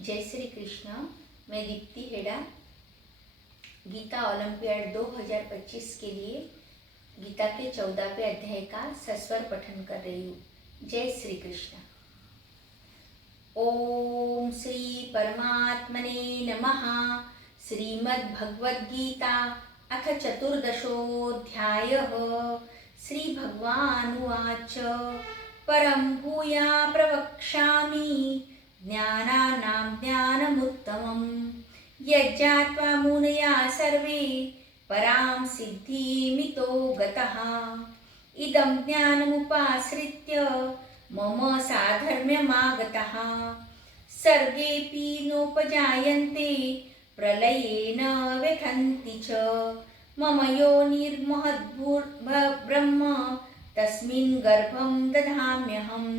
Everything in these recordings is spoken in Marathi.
जय श्री कृष्ण। मैं दीप्ति हेड़ा गीता ओलंपियाड 2025 के लिए गीता के 14वें अध्याय का सस्वर पठन कर रही हूँ। जय श्री कृष्ण। ओम श्री परमात्मने नमः। श्रीमद्भगवद्गीता अथ चतुर्दशोऽध्यायः। श्री भगवानुवाच परं भूया प्रवक्ष्यामि ज्ञानानां ज्ञानमुत्तमं यज्ञात्वा मुनयः सर्वे परां सिद्धिमितो गतः। इदं ज्ञानमुपाश्रित्य मम साधर्म्यमागतः। सर्गेऽपि नोपजायन्ते प्रलये न व्यथन्ति च। मम योनिर्महद्ब्रह्म तस्मिन् गर्भं दधाम्यहम्।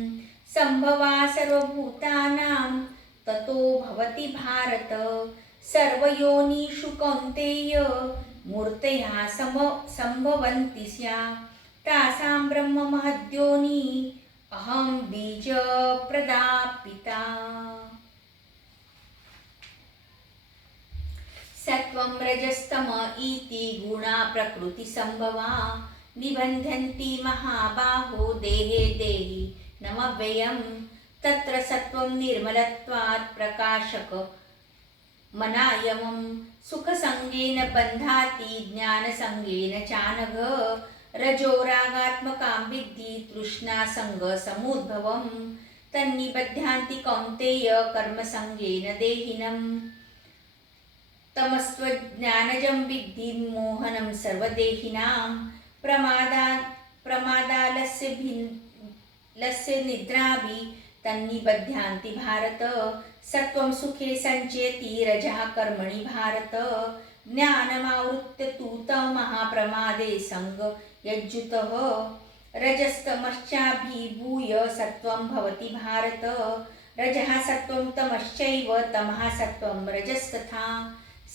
सम्भवा सर्वभूतानां ततो भवति भारत। सर्वयोनिषु कौन्तेय मूर्तयः सम्भवन्ति स्यात्। तासां ब्रह्म महद्योनि अहं बीजप्रदा पिता। सत्वं रजस्तम इति गुणा प्रकृतिसम्भवा निबध्यन्ति महाबाहो देहे देहि नमव्ययम्। तत्र सत्वं निर्मलत्वात् प्रकाशकमनायमं। सुखसंगेन बन्धाति ज्ञानसंगेन चानघ। रजो रागात्मकां विद्धि तृष्णासंगसमुद्भवम्। तन्निबध्नान्ति कौन्तेय कर्मसंगेन देहिनम्। तमस्त्वज्ञानजं विद्धि मोहनं सर्वदेहिनां। प्रमादालस्य निद्राभि तन्निबध्नान्ति भारत। सत्वं सुखे संचयति रजः कर्मणि भारत। ज्ञानमावृत्य तु महाप्रमादे संगयुज्युतः। रजस्तमश्चाभिभूय सत्वं भवति भारत। रजः सत्वं तमश्चैव तमः सत्वं रजस्तथा।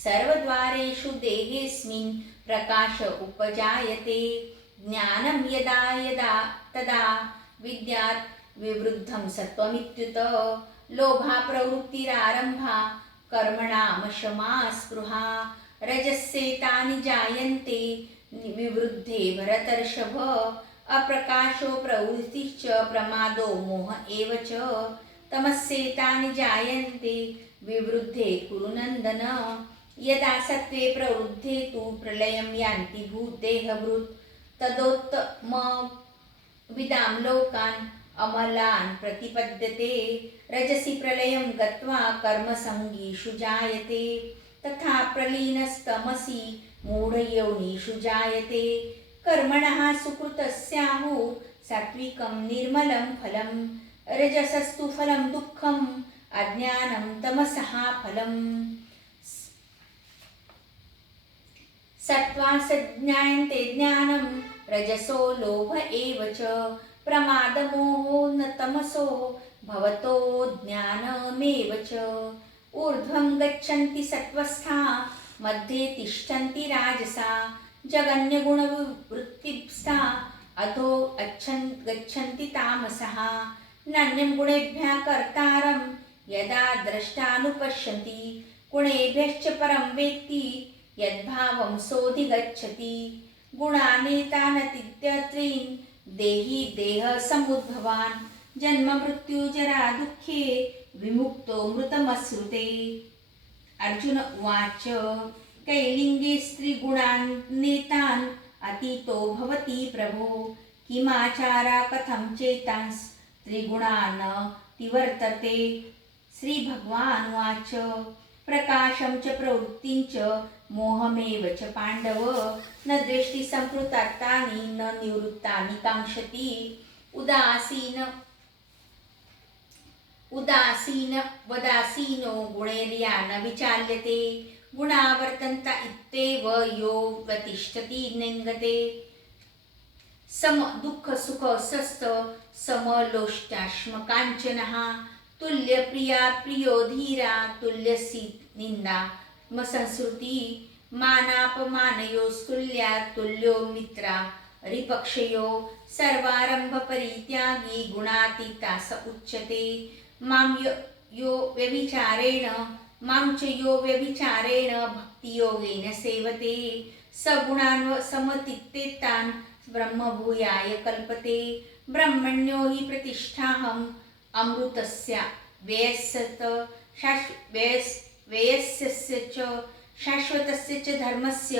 सर्वद्वारेषु देहेऽस्मिन् प्रकाश उपजायते। ज्ञानं यदा यदा तदा विद्यात् विवृद्धं सत्वमित्युत। लोभा प्रवृत्तिरारम्भा कर्मणां शमा स्पृहा। रजस्येतानि जायन्ते विवृद्धे भरतर्षभ। अप्रकाशो प्रवृत्तिश्च प्रमादो मोह एव च। तमस्येतानि जायन्ते विवृद्धे कुरु नन्दन। यदा सत्त्वे प्रवृद्धे तु प्रलयं यान्ति भूदेहभृत्। तदोत्तमविदां लोकान् अमलान् प्रतिपद्यते। रजसि प्रलयं गत्वा कर्मसङ्गीषु जायते। तथा प्रलीनस्तमसि मूढयोनिषु जायते। कर्मणः सुकृतस्याहुः सात्विकं निर्मलं फलम्। रजसस्तु फलं दुःखम् अज्ञानं तमसः फलम्। सत्त्वात् ज्ञानं रजसो लोभ एव च। प्रमादमोहो न तमसो भवतो ज्ञानमेव च। ऊर्ध्वं गच्छन्ति सत्त्वस्था मध्ये तिष्ठन्ति राजसा। जगन्यगुणवृत्तिस्था अधो गच्छन्ति तामसः। नान्यं गुणेभ्यः कर्तारं यदा द्रष्टानुपश्यति। गुणेभ्यश्च परं वेत्ति यद्भावं सोऽधिगच्छति। गुणानेतानतीत्यत्रीन् देहि देहसमुद्भवान्। जन्म मृत्यु जरा दुःखे विमुक्तो मृतमश्नुते। अर्जुन उवाच कैलिङ्गे स्त्रीगुणान्नेतान् अतीतो भवति प्रभो। किमाचारा कथं चेतांस् त्रिगुणान् तिवर्तते। श्रीभगवानुवाच प्रकाशं च प्रवृत्तिं च मोहमेव च पाण्डव। न द्वेष्टि सम्पृक्तानि न निवृत्तानि काङ्क्षति। उदासीनो गुणैर्या न विचाल्यते। गुणा वर्तन्त इत्येव यो प्रतिष्ठति नेङ्गते। सम दुःख सुख स्वस्थ समलोष्टाश्मकाञ्चनः। तुल्यप्रिया प्रियो धीरा तुल्यसी निन्दा संस्कृति। मानापमानयोस्तुल्या तुल्यो मित्रा रिपक्षयो। सर्वारंभ परित्यागी गुणातीता स उच्यते। मां यो व्यभिचारेण मां च यो व्यभिचारेण भक्तियोगेन सेवते सगुणान् समतीत्येतान् ब्रह्मभूयाय कल्पते ब्रह्मण्यो हि प्रतिष्ठाहम् अमृतस्य व्ययस्य च शाश्वतस्य च धर्मस्य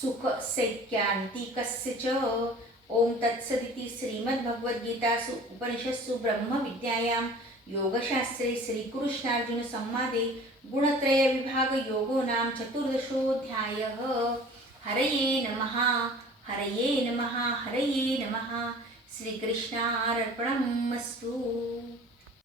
सुखसैक्यान्तिकस्य च। ओम तत्सदिति श्रीमद्भगवद्गीतासु उपनिषत्सु ब्रह्मविद्यायां योगशास्त्रे श्रीकृष्णार्जुन संवादे गुणत्रय विभाग योगो नाम चतुर्दशोऽध्यायः। हरये नमः हरये नमः हरये नमः। श्रीकृष्णार्पणमस्तु।